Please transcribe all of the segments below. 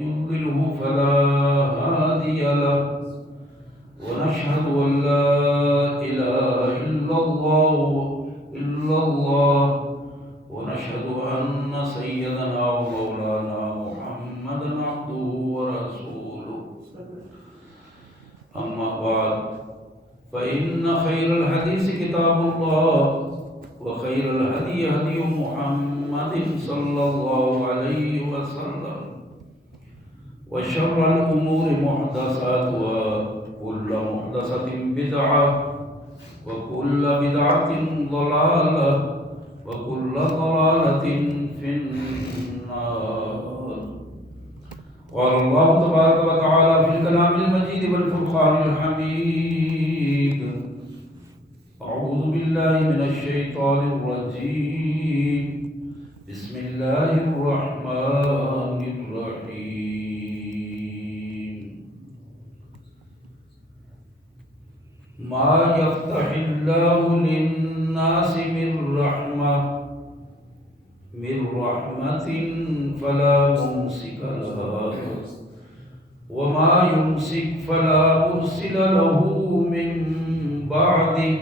يضلله فلا هادي له ونشهد أن لا إله إلا الله ونشهد أن سيدنا ومولانا محمدا عبده ورسوله أما بعد فإن خير الحديث كتاب الله وخير الهدي هدي محمد صلى الله عليه وسلم وشر الأمور محدثاتها كل محدثة بدعة وكل بدعة ضلالة وكل ضلالة في النار. قال الله تبارك وتعالى في الكلام المجيد والفرقان الحميد: أعوذ بالله من الشيطان الرجيم بسم الله الرحمن الرحيم. ما يفتح الله للناس من رحمة فلا ممسك لها وما يمسك فلا مرسل له من بعده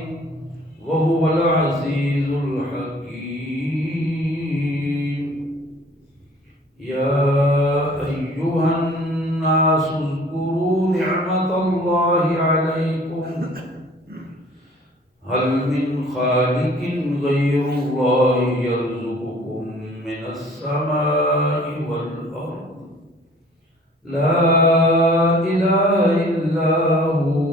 وهو العزيز الحكيم. يا أيها الناس اذكروا نعمة الله عليكم هل من خالق غير الله يرزقكم من السماء والأرض لا إله إلا هو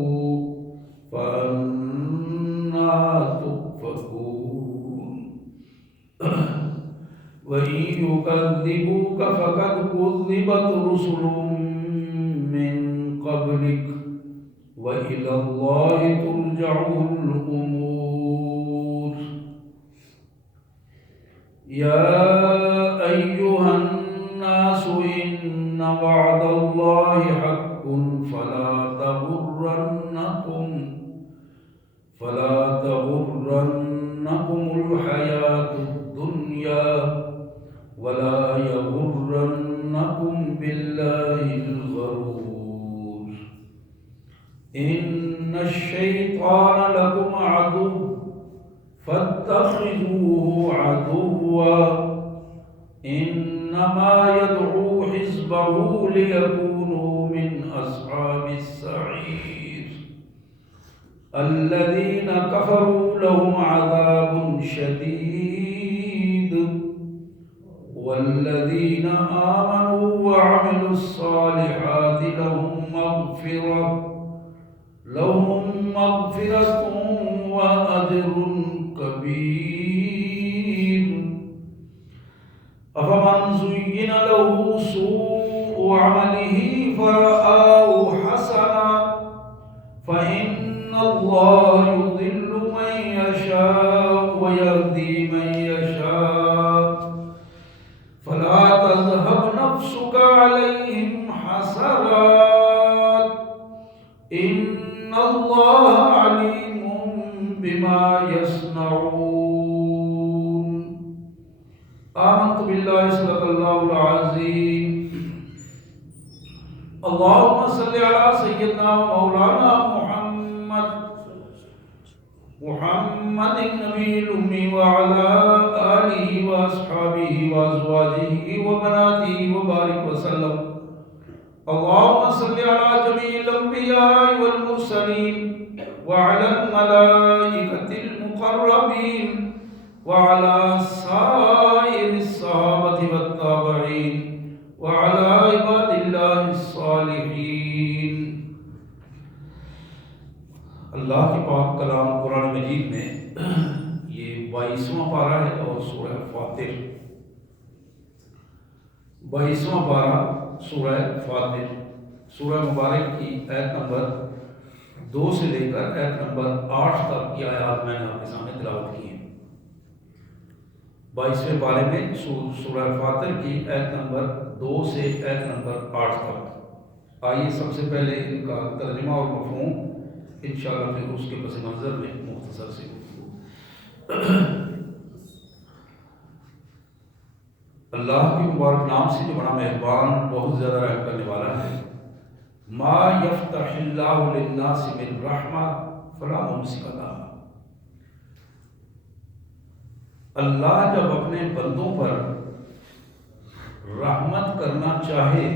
فأنا تؤفكون. وإن يكذبوك فقد كذبت رسل من قبلك وإلى الله ترجع الأمور. يا أيها الناس إن وعد الله حق فلا تغرنكم الحياة الدنيا ولا يغرنكم بالله الغرور. إن الشيطان لكم عدو فاتخذوه عدوا إنما يدعو حزبه ليكونوا من أصحاب السعير. الذين كفروا لهم عذاب شديد والذين آمنوا وعملوا الصالحات لهم مغفرة وأجر كبير. أفمن زين له سوء عمله فرآه حسنا فإن الله يضل من يشاء ويهدي من يشاء فلا تذهب نفسك عليهم حسرات إن الله عليم بما يصنعون. آمنت بالله صدق الله العظيم. اللهم صل على سيدنا ومولانا محمد النبي الأمي وعلى آله وأصحابه وأزواجه وبناته وبارك وسلم. اللهم صل على جميع الأنبياء والمرسلين وعلى الملائكة المقربين وعلى سائر الصحابة والتابعين وعلى عباد الله الصالحين. اللہ کے پاک کلام قرآن مجید میں یہ 22واں پارہ ہے اور سورہ فاطر 22واں پارہ سورہ فاطر سورہ مبارک کی آیت نمبر 2 سے لے کر آیت نمبر 8 تک کی آیات میں نے آپ کے سامنے تلاوت کی ہیں. 22ویں پارے میں سورہ فاطر کی آیت نمبر 2 سے آیت نمبر 8 تک. آئیے سب سے پہلے ان کا ترجمہ اور مفہوم انشاءاللہ پھر اس کے پس منظر میں مختصر سے گفتگو. اللہ کے مبارک نام سے جو بڑا مہربان بہت زیادہ رحم ما یفتح اللہ للناس من رحمہ فلا ممسک لہا، اللہ جب اپنے بندوں پر رحمت کرنا چاہے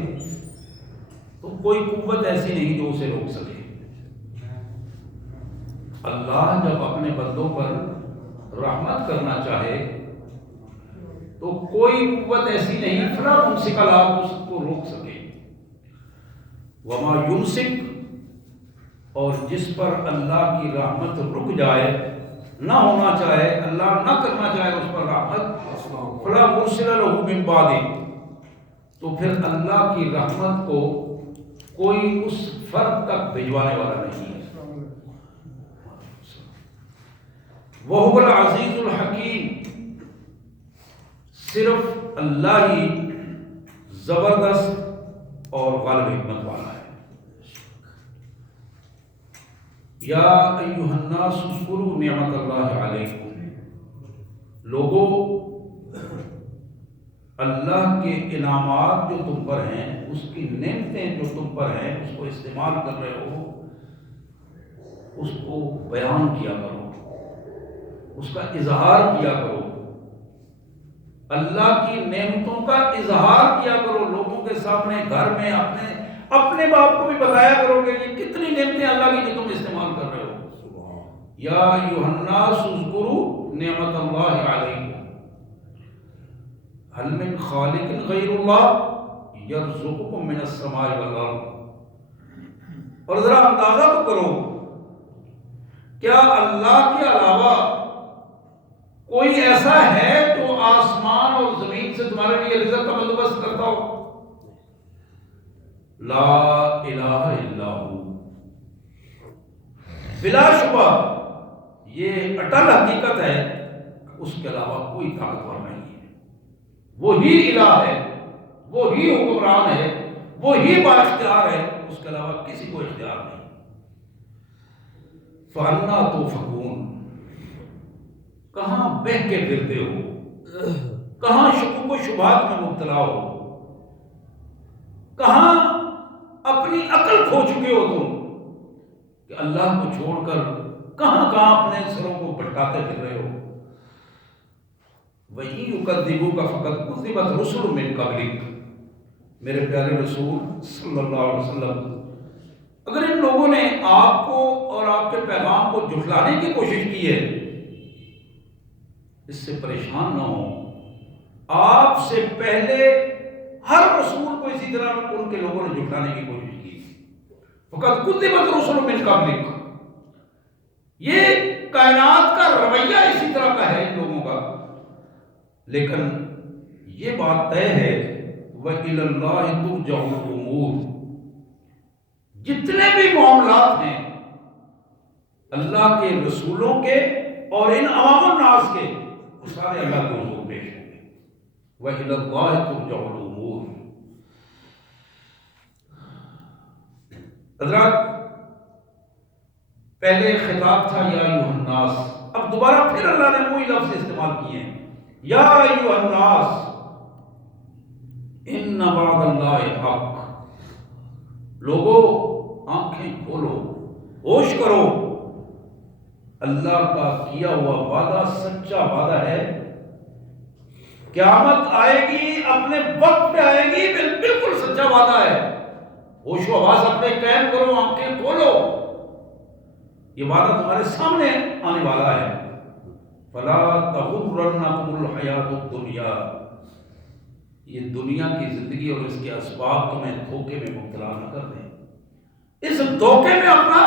تو کوئی قوت ایسی نہیں جو اسے روک سکے۔ اللہ جب اپنے بندوں پر رحمت کرنا چاہے تو کوئی قوت ایسی نہیں فلا ممسک لہا اس کو روک سکے۔ وما یمسک، اور جس پر اللہ کی رحمت رک جائے، نہ ہونا چاہے، اللہ نہ کرنا چاہے اس پر رحمت، فلا مرسل لہ من بعدہ، تو پھر اللہ کی رحمت کو کوئی اس فرد تک بھجوانے والا نہیں ہے۔ وَهُوَ الْعَزِيزُ الْحَكِيمُ، صرف اللہ ہی زبردست اور غالب حکمت والا ہے۔ یا ایھا الناس اذکروا نعمت اللہ علیکم، لوگو اللہ کے انعامات جو تم پر ہیں، اس کی نعمتیں جو تم پر ہیں، اس کو استعمال کر رہے ہو، اس کو بیان کیا کرو، اس کا اظہار کیا کرو، اللہ کی نعمتوں کا اظہار کیا کرو لوگوں کے سامنے، گھر میں، اپنے باپ کو بھی بتایا کرو کہ یہ کتنی نعمتیں اللہ کی جو تم استعمال کر رہے ہو۔ یا ایھا الناس اذکروا نعمت اللہ علیکم هل من خالق غیر اللہ یرزقکم من السماء والارض، اور ذرا اندازہ تو کرو، کیا اللہ کے علاوہ کوئی ایسا ہے جو آسمان اور زمین سے تمہارے لیے رزق کا بندوبست کرتا ہو؟ لا الہ الا ہو، بلا شبہ یہ اٹل حقیقت ہے، اس کے علاوہ کوئی طاقتور نہیں ہے، وہی الہ ہے، وہی حکمران ہے، وہی با اختیار ہے، اس کے علاوہ کسی کو اختیار نہیں۔ فَأَنَّىٰ تُؤْفَكُونَ، کہاں بہہ کے پھرتے ہو، کہاں شکوک و شبہات میں مبتلا ہو، کہاں اپنی عقل کھو چکے ہو تم کہ اللہ کو چھوڑ کر کہاں کہاں اپنے سروں کو بھٹکاتے پھر رہے ہو۔ وَإِن يُكَذِّبُوكَ فَقَدْ كُذِّبَتْ رُسُلٌ مِّن قَبْلِكَ، میرے پیارے رسول صلی اللہ علیہ وسلم، اگر ان لوگوں نے آپ کو اور آپ کے پیغام کو جھٹلانے کی کوشش کی ہے، اس سے پریشان نہ ہو، آپ سے پہلے ہر رسول کو اسی طرح ان کے لوگوں نے جھٹلانے کی کوشش کی۔ فقط کذبت رسل من قبلک، یہ کائنات کا رویہ اسی طرح کا ہے ان لوگوں کا، لیکن یہ بات طے ہے وَإِلَى اللَّهِ تُرْجَعُ الْأُمُورُ، جتنے بھی معاملات ہیں اللہ کے رسولوں کے اور ان عوام الناس کے، وہ سارے اللہ کے حضور پیش ہوں گے۔ وَإِلَى اللَّهِ تُرْجَعُ الْأُمُورُ۔ حضرات، پہلے خطاب تھا یا ایھا الناس، اب دوبارہ پھر اللہ نے وہی لفظ استعمال کیے ہیں، یا ایھا الناس ان وعد اللہ حق، لوگو آنکھیں کھولو، ہوش کرو، اللہ کا کیا ہوا وعدہ سچا وعدہ ہے، قیامت آئے گی، اپنے وقت پہ آئے گی، بالکل سچا وعدہ ہے۔ ہوش و حواس اپنے قائم کرو، آنکھیں کھولو، یہ وعدہ تمہارے سامنے آنے والا ہے۔ فلا تغرنکم الحیات الدنیا، یہ دنیا کی زندگی اور اس کے اسباب تمہیں دھوکے میں مبتلا نہ کر دیں، اس دھوکے میں اپنا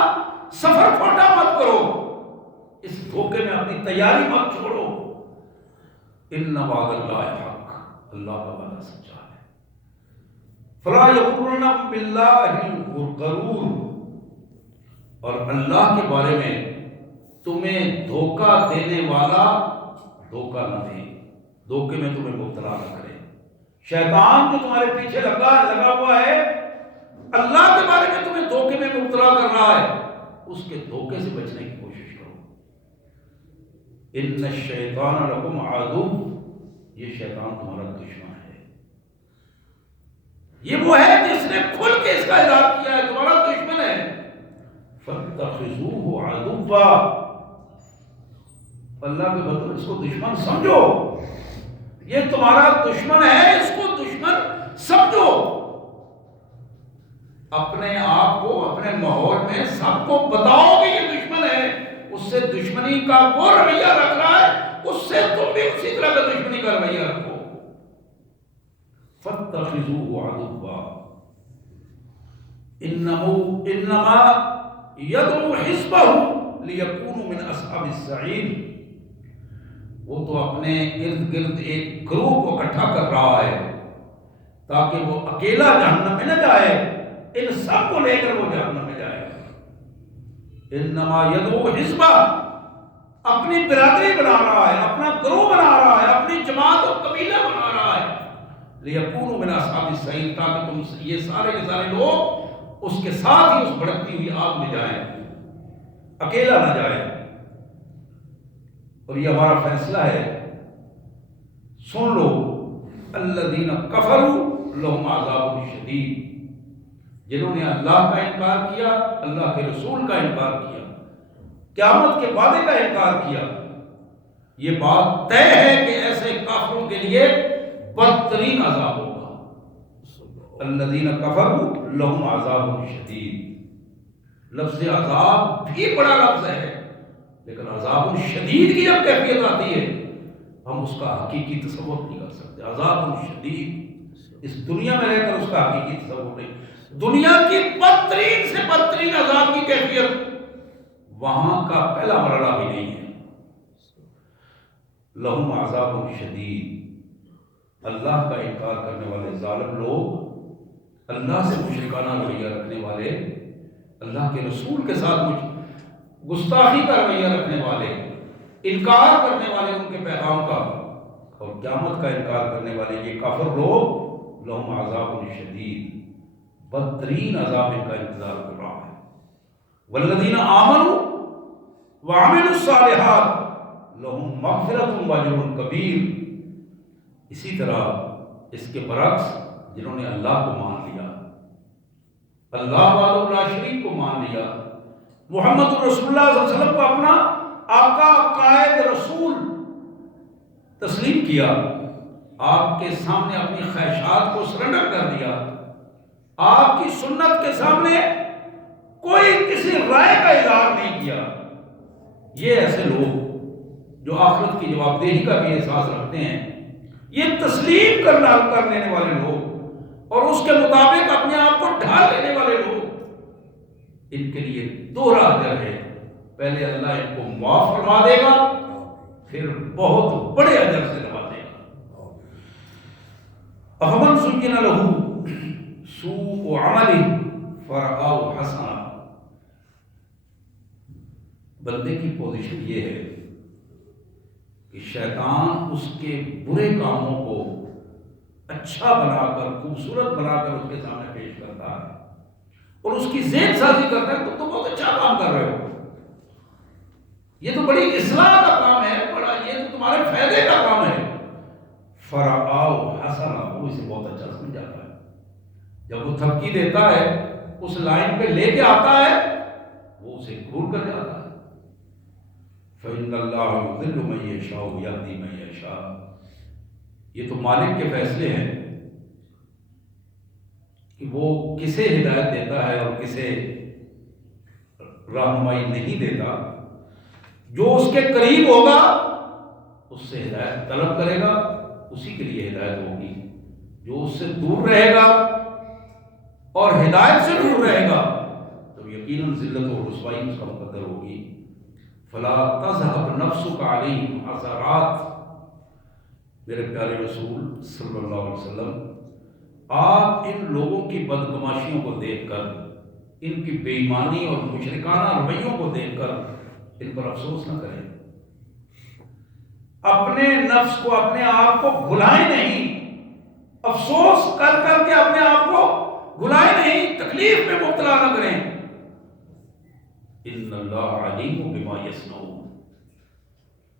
سفر پھوٹا مت کرو، اس دھوکے میں اپنی تیاری مت چھوڑو۔ ان وعد اللہ حق، اللہ کا وعدہ سچا ہے۔ فلا یغرنکم باللہ الغرور، اور اللہ کے بارے میں تمہیں دھوکہ دینے والا دھوکہ نہ دے، دھوکے میں تمہیں مبتلا نہ کرے۔ شیطان جو تمہارے پیچھے لگا ہوا ہے، اللہ کے بارے میں تمہیں دھوکے میں مبتلا کر رہا ہے، اس کے دھوکے سے بچنے کی کوشش کرو۔ ان الشیطان لکم عدو، یہ شیطان تمہارا دشمن ہے، یہ وہ ہے جس نے کھل کے اس کا اظہار کیا ہے، تَتَّخِذُوهُ عَدُوًّا، اللہ کے بدلے اس کو دشمن سمجھو، یہ تمہارا دشمن ہے، اس کو دشمن سمجھو۔ اپنے آپ کو اپنے ماحول میں سب کو بتاؤ کہ یہ دشمن ہے، اس سے دشمنی کا وہ رویہ رکھ رہا ہے، اس سے تم بھی اسی طرح کا دشمنی کا رویہ رکھو۔ فَاتَّخِذُوهُ عَدُوًّا انما يدعو حزبه ليكونوا من اصحاب السعیر، وہ تو اپنے ارد گرد ایک گروہ کو اکٹھا کر رہا ہے تاکہ وہ اکیلا جہنم میں نہ جائے، ان سب کو لے کر وہ جہنم میں جائے گا۔ انما يدعو حزبہ، اپنی برادری بنا رہا ہے، اپنا گروہ بنا رہا ہے، اپنی جماعت اور قبیلہ بنا رہا ہے، لِيَكُونُوا مِنْ أَصْحَابِ السَّعِيرِ، تاکہ تم یہ سارے کے سارے لوگ اس کے ساتھ ہی اس بھڑکتی ہوئی آگ میں جائیں، اکیلا نہ جائے۔ اور یہ ہمارا فیصلہ ہے، سن لو، الذین کفروا لہم عذاب شدید، جنہوں نے اللہ کا انکار کیا، اللہ کے رسول کا انکار کیا، قیامت کے وعدے کا انکار کیا، یہ بات طے ہے کہ ایسے کافروں کے لیے بدترین عذاب ہوگا۔ الذین کفروا لہم عذاب شدید، لفظ عذاب بھی بڑا لفظ ہے، لیکن عذاب شدید کی جب کیفیت آتی ہے ہم اس کا حقیقی تصور نہیں کر سکتے۔ عذاب شدید، اس دنیا میں رہ کر اس کا حقیقی تصور نہیں، دنیا کی بدترین سے بدترین عذاب کی کیفیت وہاں کا پہلا مرحلہ بھی نہیں ہے۔ لہم عذاب شدید، اللہ کا انکار کرنے والے ظالم لوگ، اللہ سے مشرکانہ رویہ رکھنے والے، اللہ کے رسول کے ساتھ گستاخی کا رویہ رکھنے والے، انکار کرنے والے ان کے پیغام کا اور قیامت کا انکار کرنے والے یہ کافر لوگ، لہم عذاب شدید، بدترین عذاب ان کا انتظار کر رہا ہے۔ والذین آمنوا وعملوا الصالحات لہم مغفرۃ واجر کبیر، اسی طرح اس کے برعکس جنہوں نے اللہ کو مان لیا، اللہ وحدہ لا شریک کو مان لیا، محمد رسول اللہ صلی اللہ علیہ وسلم کو اپنا آقا قائد رسول تسلیم کیا، آپ کے سامنے اپنی خواہشات کو سرنڈر کر دیا، آپ کی سنت کے سامنے کوئی کسی رائے کا اظہار نہیں کیا، یہ ایسے لوگ جو آخرت کی جواب دہی کا بھی احساس رکھتے ہیں، یہ تسلیم کر لینے والے لوگ اور اس کے مطابق اپنے آپ کو ڈھال لینے والے لوگ، ان کے لیے دوہرا اجر ہے، پہلے اللہ ان کو معاف فرما دے گا، پھر بہت بڑے اجر سے نوازے گا۔ اَفَمَنْ زُيِّنَ لَهُ سُوءُ عَمَلِهِ فَرَآهُ حَسَنًا، بندے کی پوزیشن یہ ہے کہ شیطان اس کے برے کاموں کو اچھا بنا کر، خوبصورت بنا کر اس کے سامنے پیش کرتا ہے اور اس کی ذہن سازی کرتا ہے، تم بہت اچھا کام کر رہے ہو، یہ تو بڑی اصلاح کا کام ہے، بڑا یہ تو تمہارے فائدے کا کام ہے۔ فَرَآهُ حَسَنًا، وہ اسے بہت اچھا سمجھ جاتا ہے، جب وہ تھپکی دیتا ہے، اس لائن پہ لے کے آتا ہے، وہ اسے گھور کر جاتا ہے۔ فَإِنَّ اللَّهَ يُضِلُّ مَن يَشَاءُ وَيَهْدِي مَن يَشَاءُ، یہ تو مالک کے فیصلے ہیں کہ وہ کسے ہدایت دیتا ہے اور کسے رہنمائی نہیں دیتا، جو اس کے قریب ہوگا اس سے ہدایت طلب کرے گا، اسی کے لیے ہدایت ہوگی، جو اس سے دور رہے گا اور ہدایت سے دور رہے گا تو یقیناً ذلت و رسوائی اس کا مقدر ہوگی۔ فلا تذهب نفسك عليهم حسرات، میرے پیارے رسول صلی اللہ علیہ وسلم، آپ ان لوگوں کی بدگماشیوں کو دیکھ کر، ان کی بے ایمانی اور مشرکانہ رویوں کو دیکھ کر ان پر افسوس نہ کریں، اپنے نفس کو، اپنے آپ کو بھلائیں نہیں، افسوس کر کر کے اپنے آپ کو بھلائیں نہیں، تکلیف میں مبتلا نہ کریں۔ ان اللہ علیم بما یصنعون،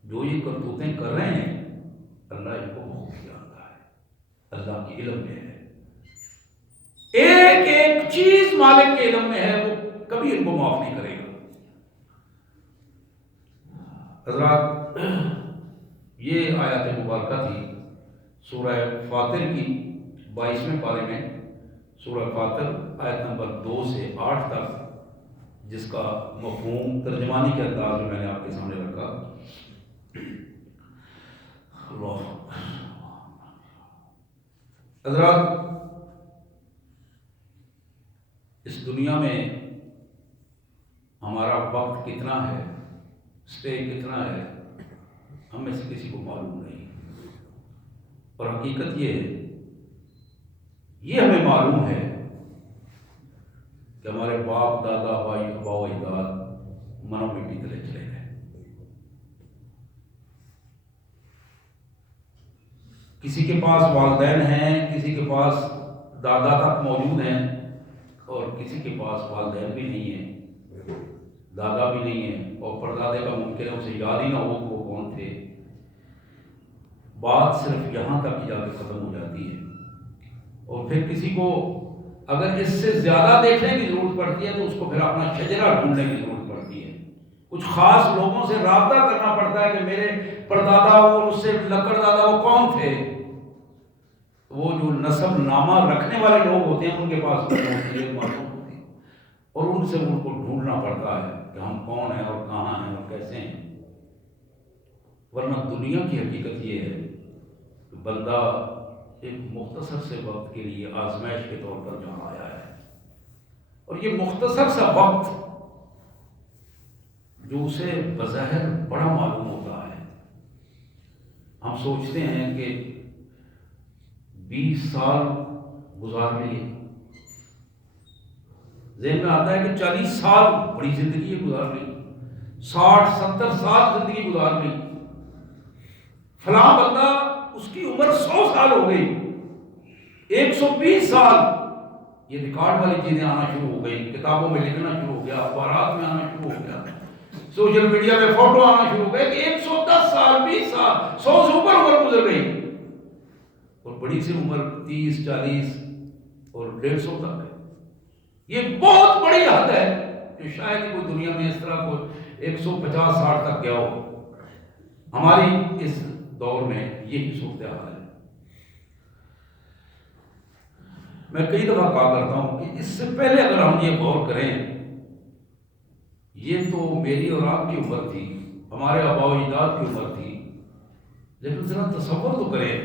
جو یہ کرتوتیں کر رہے ہیں اللہ ان کو بخوبی جانتا ہے، اللہ کے علم میں ہے، ایک ایک چیز مالک کے علم میں ہے، وہ کبھی ان کو معاف نہیں کرے گا۔ حضرات، یہ آیات مبارکہ تھی سورہ فاطر کی 22ویں پارے میں، سورہ فاطر آیت نمبر 2 سے 8 تک، جس کا مفہوم ترجمانی کے انداز میں نے آپ کے سامنے رکھا۔ اللہ حضرات، اس دنیا میں ہمارا وقت کتنا ہے، اسٹے کتنا ہے، ہم میں سے کسی کو معلوم نہیں، اور حقیقت یہ ہمیں معلوم ہے کہ ہمارے باپ دادا بھائی ابا و اجداد منو مٹی تلے چلے گئے۔ کسی کے پاس والدین ہیں، کسی کے پاس دادا تک موجود ہیں، اور کسی کے پاس والدین بھی نہیں ہیں، دادا بھی نہیں ہے، اور پردادے کا ممکن ہے اسے یاد ہی نہ ہو کہ وہ کون تھے۔ بات صرف یہاں تک جا کے ختم ہو جاتی ہے، اور پھر کسی کو اگر اس سے زیادہ دیکھنے کی ضرورت پڑتی ہے تو اس کو پھر اپنا شجرہ ڈھونڈنے کی ضرورت پڑتی ہے، کچھ خاص لوگوں سے رابطہ کرنا پڑتا ہے کہ میرے پردادا اور اس سے لکڑ دادا وہ کون تھے۔ وہ جو نسب نامہ رکھنے والے لوگ ہوتے ہیں ان کے پاس معلوم ہوتی ہے، اور ان سے ان کو ڈھونڈنا پڑتا ہے کہ ہم کون ہیں اور کہاں ہیں اور کیسے ہیں۔ ورنہ دنیا کی حقیقت یہ ہے کہ بندہ ایک مختصر سے وقت کے لیے آزمائش کے طور پر یہاں آیا ہے، اور یہ مختصر سا وقت جو اسے بظاہر بڑا معلوم ہوتا ہے، ہم سوچتے ہیں کہ 20 سال گزار لیے، ذہن میں آتا ہے کہ 40 سال بڑی زندگی گزار لی، 60-70 سال زندگی گزار لی، فلاں بندہ اس کی عمر 100 سال ہو گئی، 120 سال، یہ ریکارڈ والی چیزیں آنا شروع ہو گئی، کتابوں میں لکھنا شروع ہو گیا، اخبارات میں آنا شروع ہو گیا، سوشل میڈیا میں فوٹو آنا شروع ہو گئے کہ 110 سال 20 سال 100 سے اوپر عمر گزر گئی، اور بڑی سی عمر 30-40 اور 150 تک ہے۔ یہ بہت بڑی حد ہے کہ شاید کوئی دنیا میں اس طرح کو 150-60 تک گیا ہو۔ ہماری اس دور میں یہی صورتحال ہے۔ میں کئی دفعہ کہا کرتا ہوں کہ اس سے پہلے اگر ہم یہ غور کریں، یہ تو میری اور آپ کی عمر تھی، ہمارے آباء و اجداد کی عمر تھی، لیکن ذرا تصور تو کریں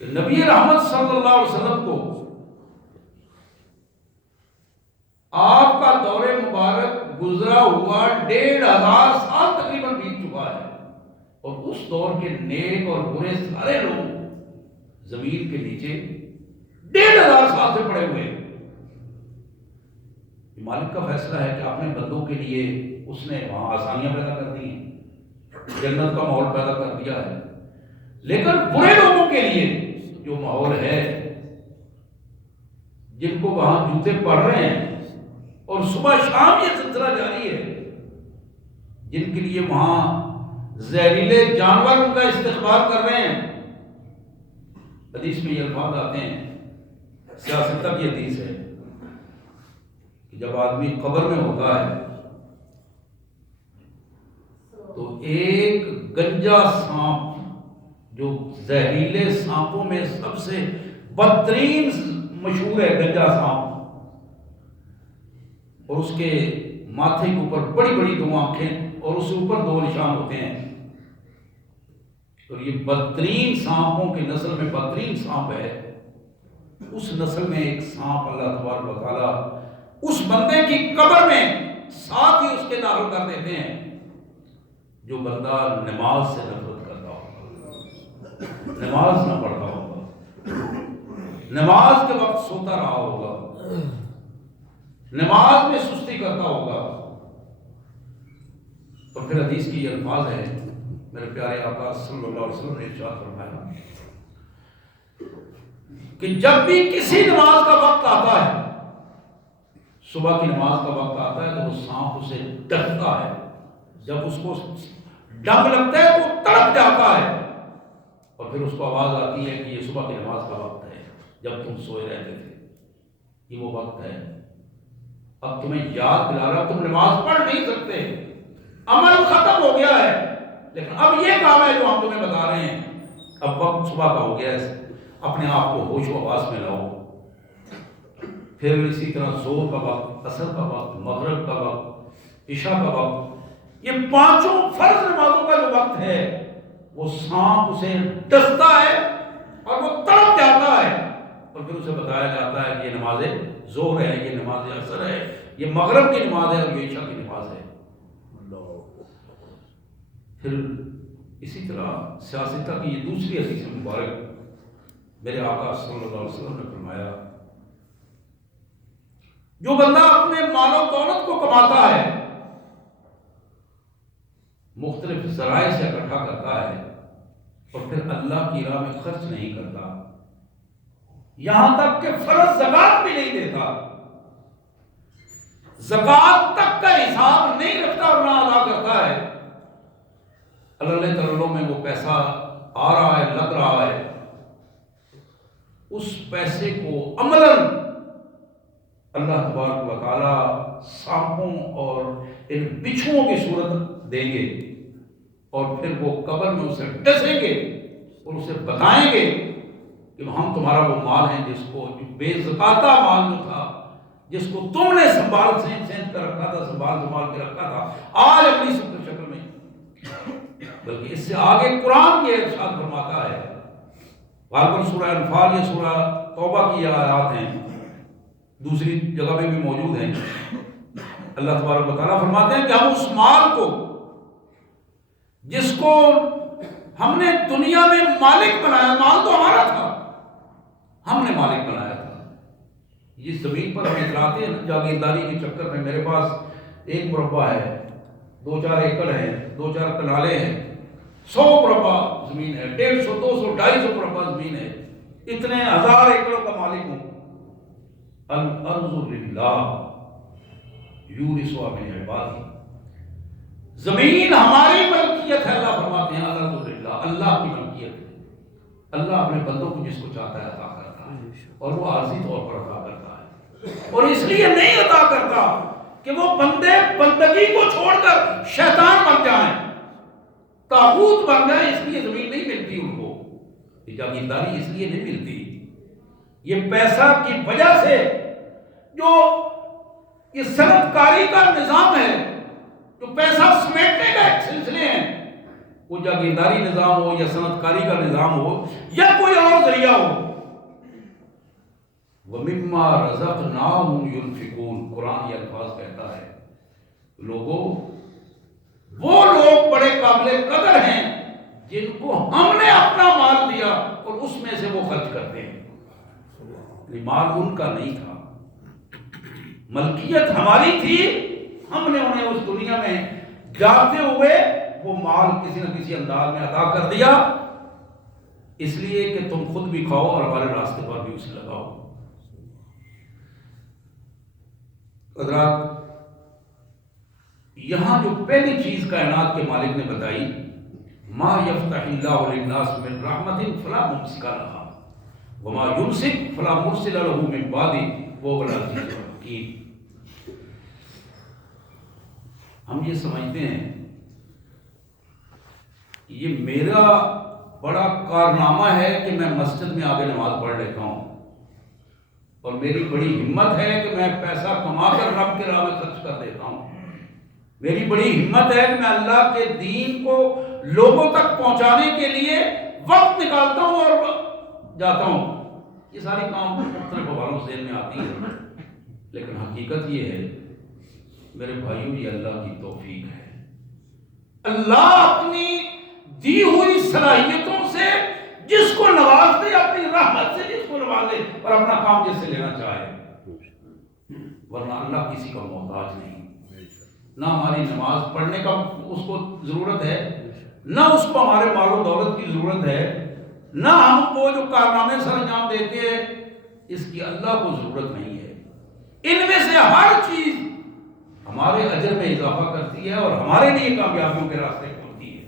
کہ نبی رحمت صلی اللہ علیہ وسلم کو آپ کا دور مبارک گزرا ہوا 1500 سال تقریباً بیت چکا ہے، اور اس دور کے نیک اور برے سارے لوگ زمین کے نیچے 1500 سال سے پڑے ہوئے ہیں۔ مالک کا فیصلہ ہے کہ اپنے بندوں کے لیے اس نے وہاں آسانیاں پیدا کر دی ہیں، جنت کا ماحول پیدا کر دیا ہے، لیکن برے لوگوں کے لیے جو ماحول ہے، جن کو وہاں جوتے پڑ رہے ہیں اور صبح شام یہ سلسلہ جاری ہے، جن کے لیے وہاں زہریلے جانور ان کا استقبال کر رہے ہیں۔ حدیث میں یہ الفاظ آتے ہیں، سیاست تک یہ حدیث ہے کہ جب آدمی قبر میں ہوتا ہے تو ایک گنجا سانپ، جو زہریلے سانپوں میں سب سے بدترین مشہور ہے گنجا سانپ، اور اس کے ماتھے کے اوپر بڑی بڑی 2 آنکھیں اور اس سے اوپر 2 نشان ہوتے ہیں، اور یہ بدترین سانپوں کی نسل میں بدترین سانپ ہے۔ اس نسل میں ایک سانپ اللہ تبارک و تعالیٰ اس بندے کی قبر میں ساتھ ہی اس کے داخل کر دیتے ہیں جو بندہ نماز سے نفرت کرتا ہوگا، نماز نہ پڑھتا ہوگا، نماز کے وقت سوتا رہا ہوگا، نماز میں سستی کرتا ہوگا۔ اور پھر حدیث کی یہ الفاظ ہے، میرے پیارے آقا صلی اللہ علیہ وسلم نے ارشاد فرمایا کہ جب بھی کسی نماز کا وقت آتا ہے، صبح کی نماز کا وقت آتا ہے، تو وہ سانپ اسے ڈستا ہے، جب اس کو ڈنگ لگتا ہے تو تڑپ جاتا ہے، اور پھر اس کو آواز آتی ہے کہ یہ صبح کی نماز کا وقت ہے، جب تم سوئے رہتے تھے، یہ وہ وقت ہے، اب تمہیں یاد دلا رہا، تم نماز پڑھ نہیں سکتے، عمل ختم ہو گیا ہے، لیکن اب یہ کام ہے جو ہم تمہیں بتا رہے ہیں. اب وقت صبح کا ہو گیا ہے، اپنے آپ کو ہوش و حواس میں لاؤ. پھر اسی طرح ظہر کا وقت، عصر کا وقت، مغرب کا وقت، عشاء کا وقت، یہ پانچوں فرض نمازوں کا جو وقت ہے وہ سانپ اسے ڈستا ہے اور وہ تڑپ جاتا ہے، اور پھر اسے بتایا جاتا ہے کہ یہ نماز ظہر ہے، یہ نماز عصر ہے، یہ مغرب کی نماز ہے اور یہ عشاء کی نماز ہے. پھر اسی طرح سیاستہ کی یہ دوسری حدیث مبارک میرے آقا صلی اللہ علیہ وسلم نے فرمایا، جو بندہ اپنے مال و دولت کو کماتا ہے، مختلف ذرائع سے اکٹھا کرتا ہے اور پھر اللہ کی راہ میں خرچ نہیں کرتا، یہاں تک کہ فرض زکات بھی نہیں دیتا، زکات تک کا حساب نہیں رکھتا اور نہ ادا کرتا ہے، اللہ تعالیٰ میں وہ پیسہ آ رہا ہے، لگ رہا ہے، اس پیسے کو عملاً اللہ تبارک و تعالیٰ سانپوں اور ان بچھوؤں کی صورت دیں گے، اور پھر وہ قبر میں اسے ڈسیں گے اور اسے بتائیں گے کہ ہم تمہارا وہ مال ہیں جس کو بے زکاتہ مال جو تھا، جس کو تم نے سنبھال سینچ کر رکھا تھا، سنبھال کے رکھا تھا، آج اپنی شکل میں. بلکہ اس سے آگے قرآن یہ ارشاد فرماتا ہے، غالباً سورہ انفال یا سورہ توبہ کی آیات ہیں، دوسری جگہ پہ بھی موجود ہیں. اللہ تبارک و تعالیٰ فرماتے ہیں کہ ہم اس مال کو جس کو ہم نے دنیا میں مالک بنایا، مال تو ہمارا تھا، ہم نے مالک بنایا تھا. جس زمین پر ہم اتراتے ہیں جاگیرداری کے چکر میں، میرے پاس 1 مربع ہے، 2-4 ایکڑ ہے، 2-4 کنالے ہیں، 100 مربع زمین ہے، 150 200 250 مربع زمین ہے، اتنے 1000 ایکڑوں کا مالک ہوں. الارض للہ یورثها من عباده، زمین ہماری ملکیت ہے. اللہ فرماتے ہیں الارض للہ، اللہ کی ملکیت ہے، اللہ اپنے بندوں کو جس کو چاہتا ہے عطا کرتا ہے، اور وہ عارضی طور پر عطا کرتا ہے، اور اس لیے نہیں عطا کرتا کہ وہ بندے بندگی کو چھوڑ کر شیطان بن جائیں، طاغوت بن جائیں. اس لیے زمین نہیں ملتی ان کو، جاگیرداری اس لیے نہیں ملتی. یہ پیسہ کی وجہ سے جو یہ صنعت کاری کا نظام ہے، جو پیسہ سمیٹنے کا ایک سلسلے ہیں، وہ جاگیرداری نظام ہو یا صنعت کاری کا نظام ہو یا کوئی اور ذریعہ ہو. وَمِمَّا رَزَقْنَاهُمْ يُنْفِقُونَ، قرآن یہ الفاظ کہتا ہے لوگوں، وہ لوگ بڑے قابل قدر ہیں جن کو ہم نے اپنا مال دیا اور اس میں سے وہ خرچ کرتے ہیں. مال ان کا نہیں تھا، ملکیت ہماری تھی، ہم نے انہیں اس دنیا میں جاتے ہوئے وہ مال کسی نہ کسی انداز میں عطا کر دیا، اس لیے کہ تم خود بھی کھاؤ اور ہمارے راستے پر بھی اسے لگاؤ. حضرات، یہاں جو پہلی چیز کائنات کے مالک نے بتائی، ما یفتح اللہ للناس من رحمت فلا ممسک لہا وما یمسک فلا مرسل لہ من بعدہ وہو العزیز الحکیم. ہم یہ سمجھتے ہیں کہ یہ میرا بڑا کارنامہ ہے کہ میں مسجد میں آگے نماز پڑھ لیتا ہوں، اور میری بڑی ہمت ہے کہ میں پیسہ کما کر رب کے راہ میں خرچ کر دیتا ہوں، میری بڑی ہمت ہے کہ میں اللہ کے دین کو لوگوں تک پہنچانے کے لیے وقت نکالتا ہوں اور جاتا ہوں. یہ ساری کام مختلف حوالوں سے ذہن میں آتی ہے، لیکن حقیقت یہ ہے میرے بھائیوں، یہ اللہ کی توفیق ہے. اللہ اپنی دی ہوئی صلاحیتوں سے جس کو نواز دے، اپنی رحمت سے جس کو نوازے، اور اپنا کام جس سے لینا چاہے. ورنہ اللہ کسی کا محتاج نہیں، نہ ہماری نماز پڑھنے کا اس کو ضرورت ہے، نہ اس کو ہمارے مال و دولت کی ضرورت ہے، نہ ہم وہ جو کارنامے سر انجام دیتے ہیں اس کی اللہ کو ضرورت نہیں ہے. ان میں سے ہر چیز ہمارے اجر میں اضافہ کرتی ہے اور ہمارے لیے کامیابیوں کے راستے کھولتی ہے.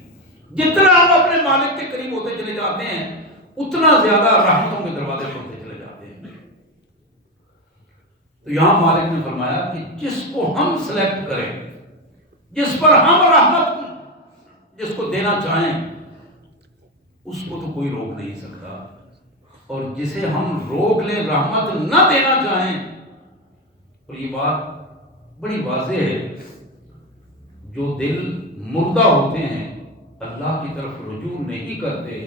جتنا ہم اپنے مالک کے قریب ہوتے چلے جاتے ہیں اتنا زیادہ رحمتوں کے دروازے کھولتے چلے جاتے ہیں. تو یہاں مالک نے فرمایا کہ جس کو ہم سلیکٹ کریں، جس پر ہم رحمت جس کو دینا چاہیں اس کو تو کوئی روک نہیں سکتا، اور جسے ہم روک لیں رحمت نہ دینا چاہیں، اور یہ بات بڑی واضح ہے، جو دل مردہ ہوتے ہیں، اللہ کی طرف رجوع نہیں کرتے،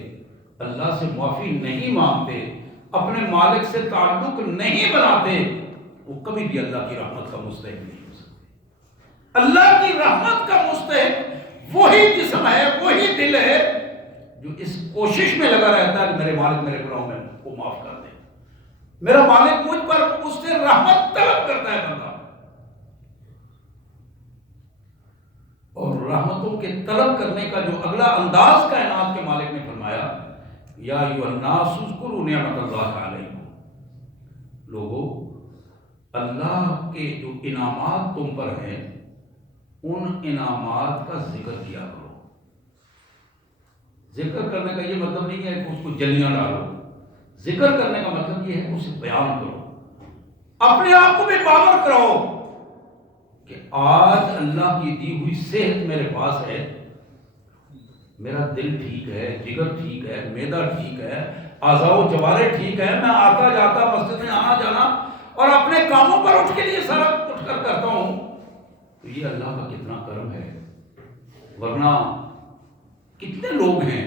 اللہ سے معافی نہیں مانگتے، اپنے مالک سے تعلق نہیں بناتے، وہ کبھی بھی اللہ کی رحمت کا مستحق نہیں ہو سکتے۔ اللہ کی رحمت کا مستحق وہی جسم ہے، وہی دل ہے جو اس کوشش میں لگا رہتا ہے کہ میرے مالک میرے گناہوں میں کو معاف کر دے، میرا مالک مجھ پر اس سے رحمت طلب کرتا ہے بندہ، اور رحمتوں کے طلب کرنے کا جو اگلا انداز کائنات کے مالک نے فرمایا، یا ایھا الناس اذکروا نعمت اللہ علیکم، لوگو اللہ کے جو انعامات تم پر ہیں ان انعامات کا ذکر کیا کرو۔ ذکر کرنے کا یہ مطلب نہیں ہے کہ اس کو جلیاں ڈالو، ذکر کرنے کا مطلب یہ ہے کہ اسے بیان کرو، اپنے آپ کو بھی باور کرو کہ آج اللہ کی دی ہوئی صحت میرے پاس ہے، میرا دل ٹھیک ہے، جگر ٹھیک ہے، معدہ ٹھیک ہے، اعضاء و جوارح ٹھیک ہے، میں آتا جاتا مسجد میں آنا جانا اور اپنے کاموں پر اٹھ کے لیے سر اٹھ کر کرتا ہوں، تو یہ اللہ کا کتنا کرم ہے۔ ورنہ کتنے لوگ ہیں،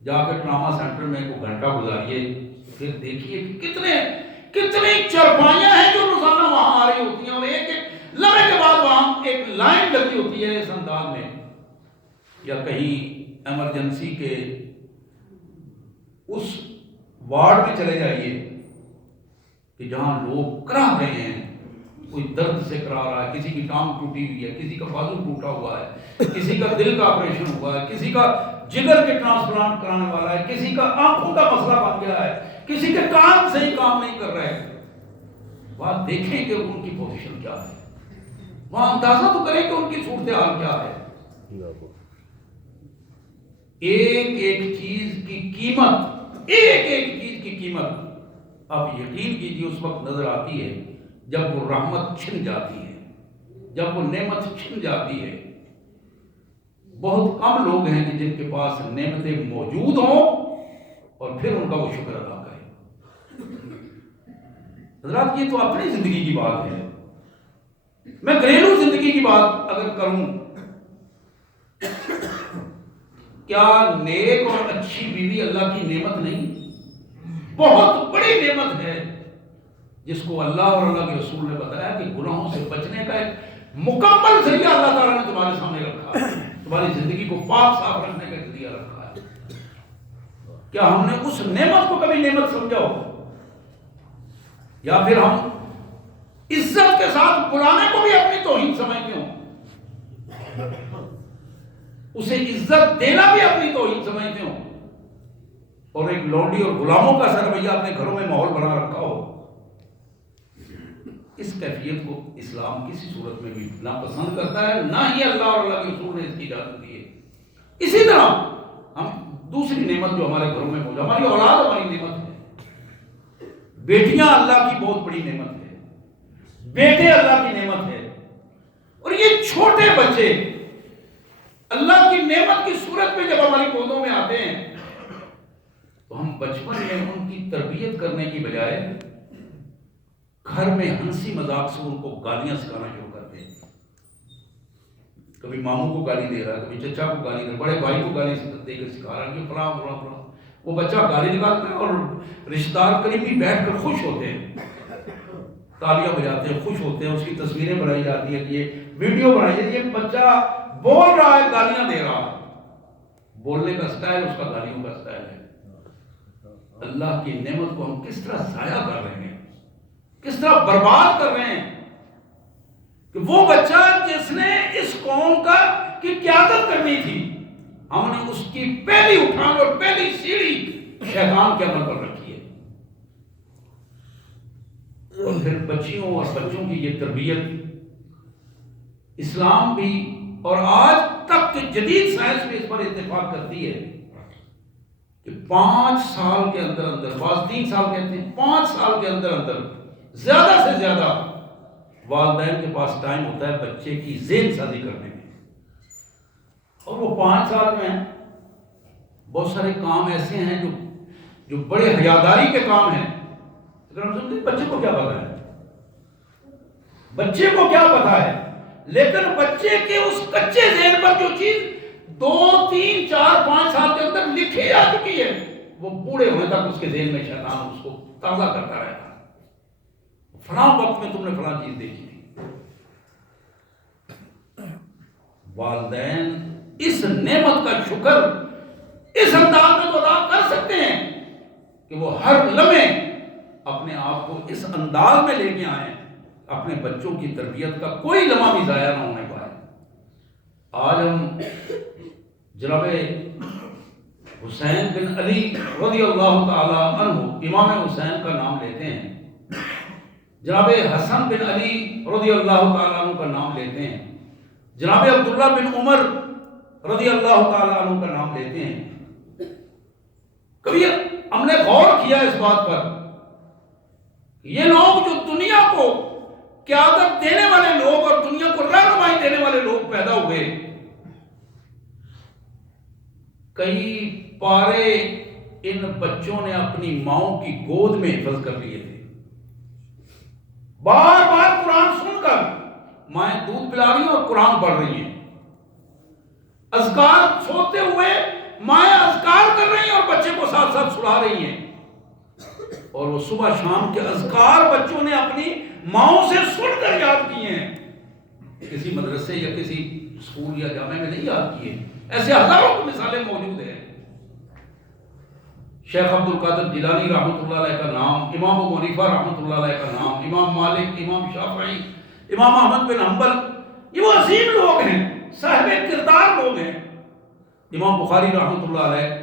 جا کے ٹراما سینٹر میں کوئی گھنٹہ گزاریے، پھر دیکھیے کہ کتنی چرپائیاں ہیں جو روزانہ وہاں آ رہی ہوتی ہیں، اور ایک ایک لمحے کے بعد وہاں ایک لائن لگی ہوتی ہے اس انداز میں، یا کہیں ایمرجنسی کے اس وارڈ میں چلے جائیے کہ جہاں لوگ کرا رہے ہیں، کوئی درد سے کرا رہا ہے، کسی کی ٹانگ ٹوٹی ہوئی ہے، کسی کا بازو ٹوٹا ہوا ہے، کسی کا دل کا آپریشن ہوا ہے، کسی کا جگر کے ٹرانسپلانٹ کرانے والا ہے، کسی کا آنکھوں کا مسئلہ بن گیا ہے، کسی کے کان صحیح کام نہیں کر رہے، بات دیکھیں کہ ان کی پوزیشن کیا ہے، وہاں اندازہ تو کریں کہ ان کی صورتحال کیا ہے۔ ایک ایک چیز کی قیمت، ایک ایک چیز کی قیمت آپ یقین کیجیے اس وقت نظر آتی ہے جب وہ رحمت چھن جاتی ہے، جب وہ نعمت چھن جاتی ہے۔ بہت کم لوگ ہیں کہ جن کے پاس نعمتیں موجود ہوں اور پھر ان کا وہ شکر ادا کرے۔ حضرات یہ تو اپنی زندگی کی بات ہے، میں گھریلو زندگی کی بات اگر کروں، کیا نیک اور اچھی بیوی اللہ کی نعمت نہیں؟ بہت بڑی نعمت ہے، جس کو اللہ اور اللہ کے رسول نے بتایا کہ گناہوں سے بچنے کا ایک مکمل ذریعہ اللہ تعالیٰ نے تمہارے سامنے رکھا ہے، تمہاری زندگی کو پاک صاف رکھنے کا ذریعہ رکھا ہے۔ کیا ہم نے اس نعمت کو کبھی نعمت سمجھا ہو؟ یا پھر ہم عزت کے ساتھ بلانے کو بھی اپنی توہین سمجھتے ہوں، اسے عزت دینا بھی اپنی توہین سمجھتے ہوں، اور ایک لونڈی اور غلاموں کا سرویہ اپنے گھروں میں ماحول بنا رکھا ہو۔ اس کیفیت کو اسلام کسی صورت میں بھی نہ پسند کرتا ہے، نہ ہی اللہ اور اللہ کے رسول نے اس کی اجازت دی ہے۔ اسی طرح ہم دوسری نعمت جو ہمارے گھروں میں موجود، ہماری اولاد ہماری نعمت ہے، بیٹیاں اللہ کی بہت بڑی نعمت ہے، بیٹے اللہ کی نعمت ہے، اور یہ چھوٹے بچے اللہ کی نعمت کی صورت میں جب ہماری گودوں میں آتے ہیں تو ہم بچپن میں ان کی تربیت کرنے کی بجائے گھر میں ہنسی مذاق سے ان کو گالیاں سکھانا شروع کرتے ہیں۔ کبھی ماموں کو گالی دے رہا ہے، کبھی چچا کو گالی دے رہا ہے، بڑے بھائی کو گالی دے کر سکھا رہا ہے کہ فلاں فلاں فلاں، وہ بچہ گالی نکالتا ہے اور رشتہ دار قریبی بیٹھ کر خوش ہوتے ہیں، تالیاں بجاتے ہیں، خوش ہوتے ہیں، اس کی تصویریں بنائی جاتی ہیں کہ یہ ویڈیو بنائی جاتی ہے، یہ بچہ بول رہا ہے گالیاں دے رہا ہے، بولنے کا سٹائل اس کا گالیوں کا سٹائل ہے۔ اللہ کی نعمت کو ہم کس طرح ضائع کر رہے ہیں، کس طرح برباد کر رہے ہیں، کہ وہ بچہ جس نے اس قوم کی قیادت کرنی تھی، ہم نے اس کی پہلی اٹھان اور پہلی سیڑھی شیطان کے عمل پر رکھی ہے، اور پھر بچیوں اور بچوں کی یہ تربیت اسلام بھی اور آج تک کے جدید سائنس بھی اس پر اتفاق کرتی ہے کہ 5 سال کے اندر، بعض 3 سال کہتے ہیں، 5 سال کے اندر زیادہ سے زیادہ والدین کے پاس ٹائم ہوتا ہے بچے کی ذہن سازی کرنے میں، اور وہ 5 سال میں ہیں، بہت سارے کام ایسے ہیں جو بڑے حیاداری کے کام ہیں، لیکن ہم سمجھتے ہیں بچے کو کیا پتا ہے، بچے کو کیا پتا ہے، لیکن بچے کے اس کچے ذہن پر جو چیز 2 3 4 5 سال کے اندر لکھی جا چکی ہے، وہ بوڑھے ہونے تک اس کے ذہن میں شیطان اس کو تازہ کرتا رہتا ہے، فلاں وقت میں تم نے فلاں چیز دیکھی تھی۔ والدین اس نعمت کا شکر اس انداز میں تو ادا کر سکتے ہیں کہ وہ ہر لمحے اپنے آپ کو اس انداز میں لے کے آئیں، اپنے بچوں کی تربیت کا کوئی لمحہ بھی ضائع نہ ہونے پائے۔ آج ہم جناب حسین بن علی رضی اللہ تعالی عنہ امام حسین کا نام لیتے ہیں، جناب حسن بن علی رضی اللہ تعالی عنہ کا نام لیتے ہیں، جناب عبداللہ بن عمر رضی اللہ تعالی عنہ کا نام لیتے ہیں۔ کبھی ہم نے غور کیا اس بات پر، یہ لوگ جو دنیا کو قیادت دینے والے لوگ اور دنیا کو رہنمائی دینے والے لوگ پیدا ہوئے، کئی پارے ان بچوں نے اپنی ماؤں کی گود میں حفظ کر لیے تھے، بار بار قرآن سن کر مائیں دودھ پلا رہی ہیں اور قرآن پڑھ رہی ہیں، اذکار سوتے ہوئے مائیں اذکار کر رہی ہیں اور بچے کو ساتھ ساتھ سلا رہی ہیں، اور وہ صبح شام کے اذکار بچوں نے اپنی ماؤں سے سن کر یاد کیے ہیں، کسی مدرسے یا کسی اسکول یا جامعہ میں نہیں یاد کیے۔ ایسے ہزاروں کی مثالیں موجود ہیں۔ شیخ عبد القادر جیلانی رحمۃ اللہ علیہ کا نام، امام ابو حنیفہ رحمۃ اللہ علیہ کا نام، امام مالک، امام شافعی، امام احمد بن حنبل، یہ وہ عظیم لوگ ہیں، صاحب کردار لوگ ہیں۔ امام بخاری رحمۃ اللہ علیہ،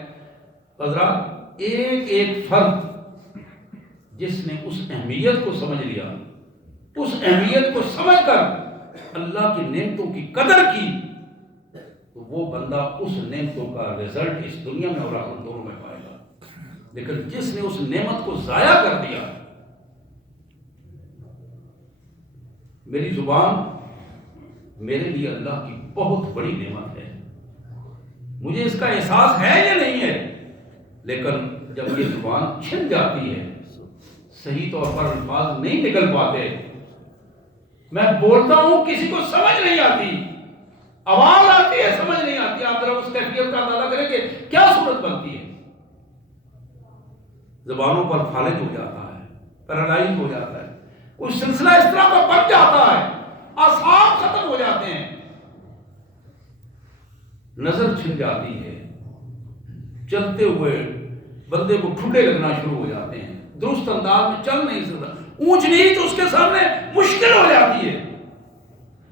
حضرات ایک ایک فرد جس نے اس اہمیت کو سمجھ لیا، اس اہمیت کو سمجھ کر اللہ کی نعمتوں کی قدر کی، تو وہ بندہ اس نعمتوں کا رزلٹ اس دنیا میں اور آخرت دونوں میں پائے گا۔ لیکن جس نے اس نعمت کو ضائع کر دیا، میری زبان میرے لیے اللہ کی بہت بڑی نعمت ہے، مجھے اس کا احساس ہے یا نہیں ہے، لیکن جب یہ زبان چھن جاتی ہے، صحیح طور پر الفاظ نہیں نکل پاتے، میں بولتا ہوں کسی کو سمجھ نہیں آتی، آواز آتی ہے سمجھ نہیں آتی، آپ ذرا اس کیفیت کا اندازہ کریں کہ کیا صورت بنتی ہے۔ زبانوں پر فالج ہو جاتا ہے، پیرالائز ہو جاتا ہے، کچھ سلسلہ اس طرح کا بن جاتا ہے، اعصاب ختم ہو جاتے ہیں، نظر چھن جاتی ہے، چلتے ہوئے بندے کو ٹھنڈے لگنا شروع ہو جاتے ہیں، درست انداز میں چل نہیں سکتا، اونچ نیچ اس کے سامنے مشکل ہو جاتی ہے۔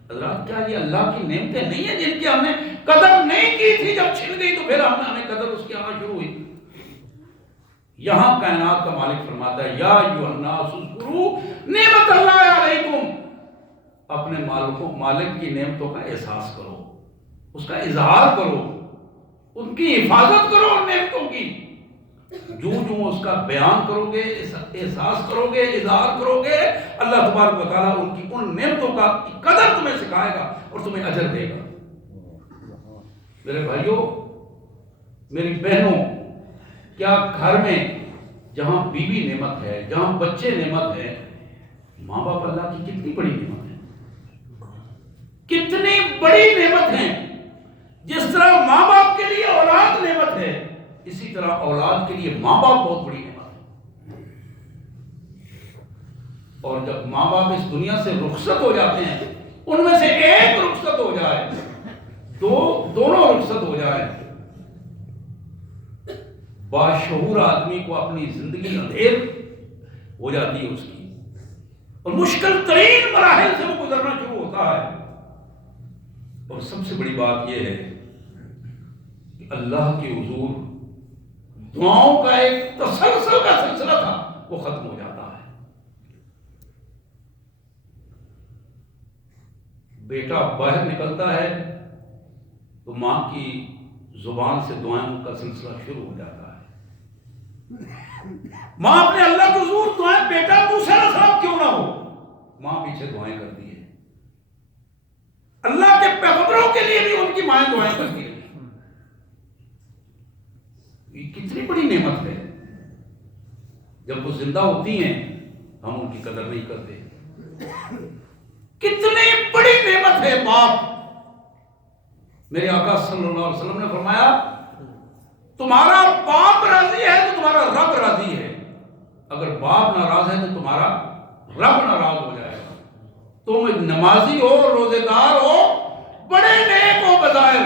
حضرات کیا یہ اللہ کی نعمتیں نہیں ہیں جن کی ہم نے قدر نہیں کی تھی، جب چھن گئی تو پھر ہمیں قدر اس کی آنا شروع ہوئی۔ یہاں کائنات کا مالک فرماتا ہے، یا ایھا الناس اذکروا نعمت اللہ علیکم، اپنے مالک کی نعمتوں کا احساس کرو، اس کا اظہار کرو، ان کی حفاظت کرو، ان نعمتوں کی۔ جو اس کا بیان کرو گے، احساس کرو گے، اظہار کرو گے، اللہ تبارک و تعالیٰ ان کی ان نعمتوں کا قدر تمہیں سکھائے گا اور تمہیں اجر دے گا۔ میرے بھائیوں، میری بہنوں، کیا گھر میں جہاں بیوی نعمت ہے، جہاں بچے نعمت ہے، ماں باپ اللہ کی کتنی بڑی نعمت ہے، کتنی بڑی نعمت ہے۔ جس طرح ماں باپ کے لیے اولاد نعمت ہے، اسی طرح اولاد کے لیے ماں باپ بہت بڑی نعمت ہے۔ اور جب ماں باپ اس دنیا سے رخصت ہو جاتے ہیں، ان میں سے ایک رخصت ہو جائے، دونوں رخصت ہو جائے، باشعور آدمی کو اپنی زندگی اندھیر ہو جاتی ہے اس کی، اور مشکل ترین مراحل سے وہ گزرنا شروع ہوتا ہے۔ اور سب سے بڑی بات یہ ہے کہ اللہ کے حضور دعاؤں کا ایک تسلسل کا سلسلہ تھا، وہ ختم ہو جاتا ہے۔ بیٹا باہر نکلتا ہے تو ماں کی زبان سے دعائیں کا سلسلہ شروع ہو جاتا ہے۔ ماں اپنے اللہ کے حضور دعائیں، بیٹا تو سارا صاحب کیوں نہ ہو، ماں پیچھے دعائیں کرتی ہے، اللہ کے پیغمبروں کے لیے بھی ان کی مائیں دعائیں کرتی ہیں. یہ کتنی بڑی نعمت ہے. جب وہ زندہ ہوتی ہیں ہم ان کی قدر نہیں کرتے. کتنی بڑی نعمت ہے باپ. میرے آقا صلی اللہ علیہ وسلم نے فرمایا تمہارا باپ راضی ہے تو تمہارا رب راضی ہے. اگر باپ ناراض ہے تو تمہارا رب ناراض ہو جائے گا. تم نمازی ہو، روزے دار ہو، بڑے نیک ہو بظاہر،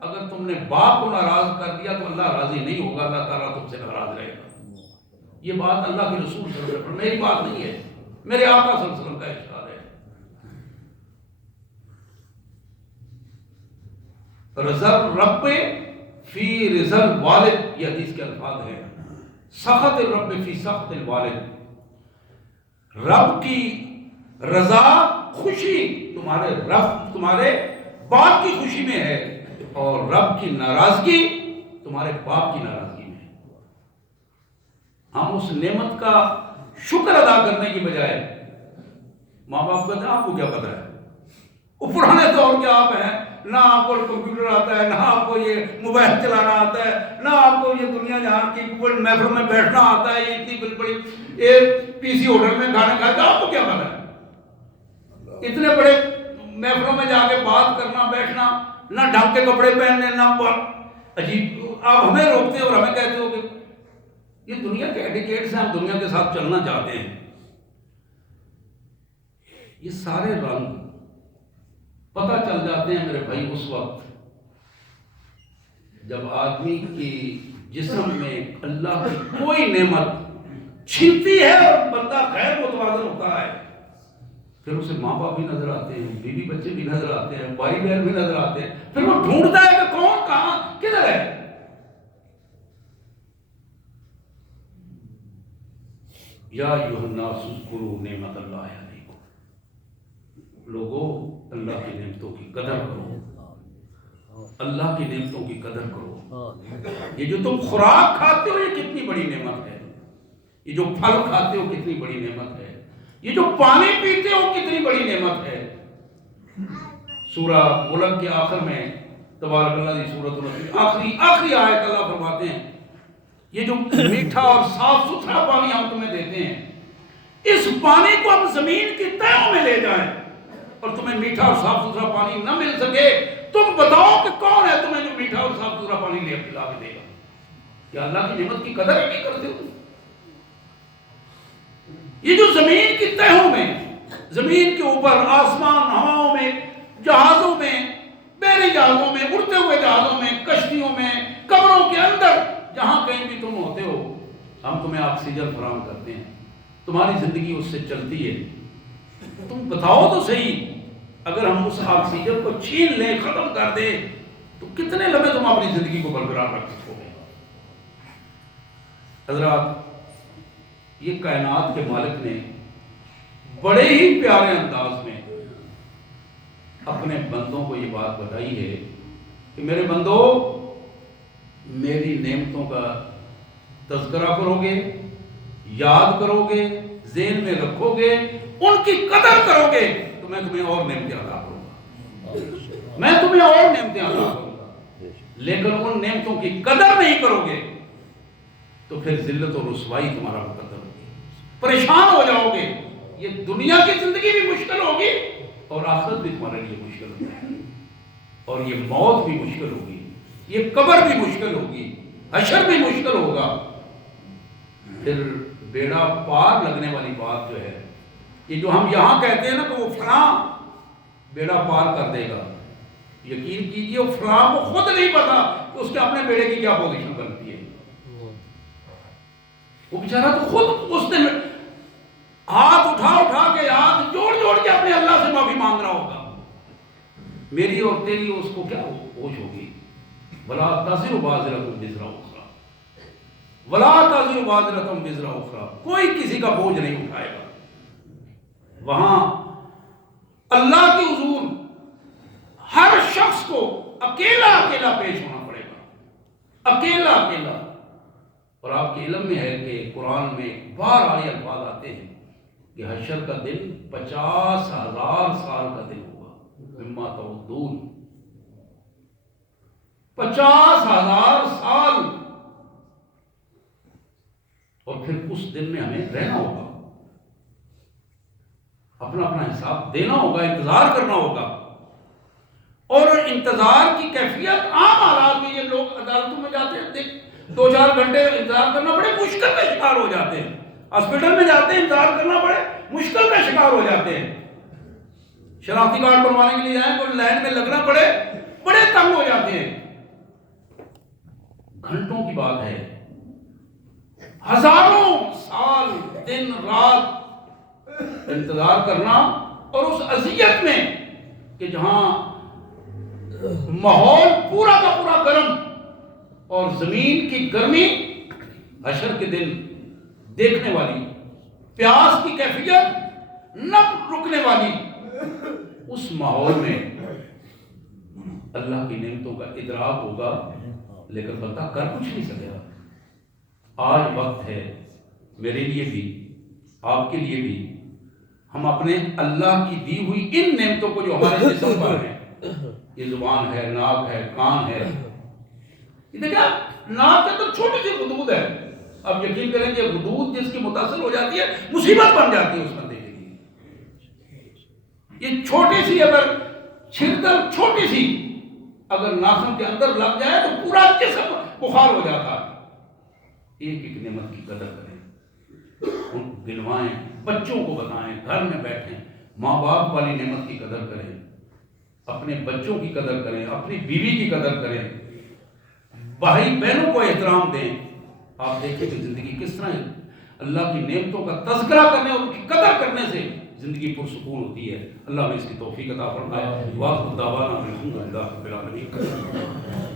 اگر تم نے باپ کو ناراض کر دیا تو اللہ راضی نہیں ہوگا، اللہ تعالیٰ تم سے ناراض رہے گا. یہ بات اللہ کے رسول صلی اللہ علیہ وسلم، میری بات نہیں ہے، میرے آقا صلی اللہ علیہ وسلم کا ارشاد ہے. رضا رب فی رضا الوالد، یہ حدیث کے الفاظ ہیں. سخط الرب فی سخط الوالد، رب کی رضا خوشی تمہارے باپ کی خوشی میں ہے، اور رب کی ناراضگی تمہارے باپ کی ناراضگی میں ہے. ہم اس نعمت کا شکر ادا کرنے کی بجائے ماں باپ کہتے ہیں آپ کو کیا پتا ہے، وہ پرانے دور کے آپ ہیں، نہ آپ کو کمپیوٹر آتا ہے، نہ آپ کو یہ موبائل چلانا آتا ہے، نہ آپ کو یہ دنیا جہاں کی محفل میں بیٹھنا آتا ہے، یہ اتنی بڑی پی سی ہوٹل میں کھانا کھاتا ہے، آپ کو کیا پتا ہے. اتنے بڑے محفلوں میں جا کے بات کرنا، بیٹھنا، نہ ڈھنگ کے کپڑے پہننے، نہ عجیب. آپ ہمیں روکتے ہیں اور ہمیں کہتے ہو کہ یہ دنیا کے ایڈیکیٹس ہیں، ہم دنیا کے ساتھ چلنا چاہتے ہیں. یہ سارے رنگ پتہ چل جاتے ہیں میرے بھائی اس وقت جب آدمی کی جسم میں اللہ کی کوئی نعمت چھنتی ہے اور بندہ غیر متوازن ہوتا ہے. پھر اسے ماں باپ بھی نظر آتے ہیں، بیوی بچے بھی نظر آتے ہیں، بھائی بہن بھی نظر آتے ہیں. پھر وہ ڈھونڈتا ہے کہ کون کہاں کدھر ہے. یا ایھا الناس اذکروا نعمت اللہ علیکم، لوگوں اللہ کی نعمتوں کی قدر کرو، اللہ کی نعمتوں کی قدر کرو. یہ جو تم خوراک کھاتے ہو یہ کتنی بڑی نعمت ہے، یہ جو پھل کھاتے ہو کتنی بڑی نعمت ہے، یہ جو پانی پیتے ہو کتنی بڑی نعمت ہے. سورہ ملک کے آخر میں تبارک اللہ دی سورۃ آخری آیت اللہ فرماتے ہیں یہ جو میٹھا اور صاف ستھرا پانی ہم تمہیں دیتے ہیں، اس پانی کو ہم زمین کی تہوں میں لے جائیں اور تمہیں میٹھا اور صاف ستھرا پانی نہ مل سکے، تم بتاؤ کہ کون ہے تمہیں جو میٹھا اور صاف ستھرا پانی لے پلا کے دے گا. کیا اللہ کی نعمت کی قدر نہیں کرتے ہو؟ یہ جو زمین کی تہوں میں، زمین کے اوپر، آسمان، ہواؤں میں، جہازوں میں، بحری جہازوں میں، اڑتے ہوئے جہازوں میں، کشتیوں میں، قبروں کے اندر، جہاں کہیں بھی تم ہوتے ہو، ہم تمہیں آکسیجن فراہم کرتے ہیں، تمہاری زندگی اس سے چلتی ہے. تم بتاؤ تو صحیح، اگر ہم اس آکسیجن کو چھین لیں، ختم کر دیں تو کتنے لمحے تم اپنی زندگی کو برقرار رکھ سکو گے. حضرات، یہ کائنات کے مالک نے بڑے ہی پیارے انداز میں اپنے بندوں کو یہ بات بتائی ہے کہ میرے بندو، میری نعمتوں کا تذکرہ کرو گے، یاد کرو گے، ذہن میں رکھو گے، ان کی قدر کرو گے تو میں تمہیں اور نعمتیں عطا کروں گا، میں تمہیں اور نعمتیں عطا کروں گا. لیکن ان نعمتوں کی قدر نہیں کرو گے تو پھر ذلت و رسوائی تمہارا مقدر ہوگی، پریشان ہو جاؤ گے. یہ دنیا کی زندگی بھی مشکل ہوگی اور آخرت بھی تمہارے لیے مشکل ہوگی، اور یہ موت بھی مشکل ہوگی، یہ قبر بھی مشکل ہوگی، حشر بھی مشکل ہوگا. پھر بیڑا پار لگنے والی بات جو ہے، یہ جو ہم یہاں کہتے ہیں نا کہ وہ فلاں بیڑا پار کر دے گا، یقین کیجئے وہ فلاں کو خود نہیں پتا کہ اس کے اپنے بیڑے کی کیا پوزیشن بنتی ہے. وہ بیچارہ تو خود اس نے ہاتھ اٹھا کے، ہاتھ جوڑ کے اپنے اللہ سے معافی مانگ رہا ہوگا. میری اور تیری اس کو کیا ہوش ہوگی؟ وَلَا تَزِرُ وَازِرَةٌ وِزْرَ أُخْرَىٰ، وَلَا تَزِرُ وَازِرَةٌ وِزْرَ أُخْرَىٰ، کوئی کسی کا بوجھ نہیں اٹھائے گا. وہاں اللہ کے حضور ہر شخص کو اکیلا پیش ہونا پڑے گا، اکیلا. اور آپ کے علم میں ہے کہ قرآن میں بار آئے الفاظ آتے ہیں کہ حشر کا دن 50,000 سال کا دن ہوگا، مما تعدون، 50,000 سال، اور پھر اس دن میں ہمیں رہنا ہوگا، اپنا اپنا حساب دینا ہوگا، انتظار کرنا ہوگا. اور انتظار کی کیفیت عام حالات میں، یہ لوگ عدالتوں میں جاتے ہیں 2-4 گھنٹے انتظار کرنا بڑے مشکل کا شکار ہو جاتے ہیں، ہاسپٹل میں جاتے ہیں انتظار کرنا بڑے مشکل کا شکار ہو جاتے ہیں، شناختی کارڈ بنوانے کے لیے جائیں تو لائن میں لگنا پڑے بڑے تنگ ہو جاتے ہیں. گھنٹوں کی بات ہے، ہزاروں سال دن رات انتظار کرنا، اور اس اذیت میں کہ جہاں ماحول پورا کا پورا گرم اور زمین کی گرمی حشر کے دن دیکھنے والی، پیاس کی کیفیت نہ رکنے والی، اس ماحول میں اللہ کی نعمتوں کا ادراک ہوگا، لیکن بندہ کر کچھ نہیں سکے گا. آج وقت ہے میرے لیے بھی، آپ کے لیے بھی، ہم اپنے اللہ کی دی ہوئی ان نعمتوں کو جو ہمارے جسم پر ہیں، یہ زبان ہے، ناک ہے، کان ہے، دیکھیں ناک کے تو چھوٹی سی حدود ہے، اب یقین کریں کہ حدود جس کی متصل ہو جاتی ہے مصیبت بن جاتی ہے اس بندے کے لیے. یہ چھوٹی سی اگر چھلکر چھوٹی سی اگر ناخن کے اندر لگ جائے تو پورا جسم بخار ہو جاتا ہے. ایک ایک نعمت کی قدر کریں، ان کو گنوائیں، بچوں کو بتائیں، گھر میں بیٹھیں، ماں باپ والی نعمت کی قدر کریں، اپنے بچوں کی قدر کریں، اپنی بیوی کی قدر کریں، بھائی بہنوں کو احترام دیں. آپ دیکھیں کہ زندگی کس طرح اللہ کی نعمتوں کا تذکرہ کرنے اور ان کی قدر کرنے سے زندگی پرسکون ہوتی ہے. اللہ میں اس کی توفیق عطا فرمائے. واخر دعوانا الحمدللہ رب العالمین.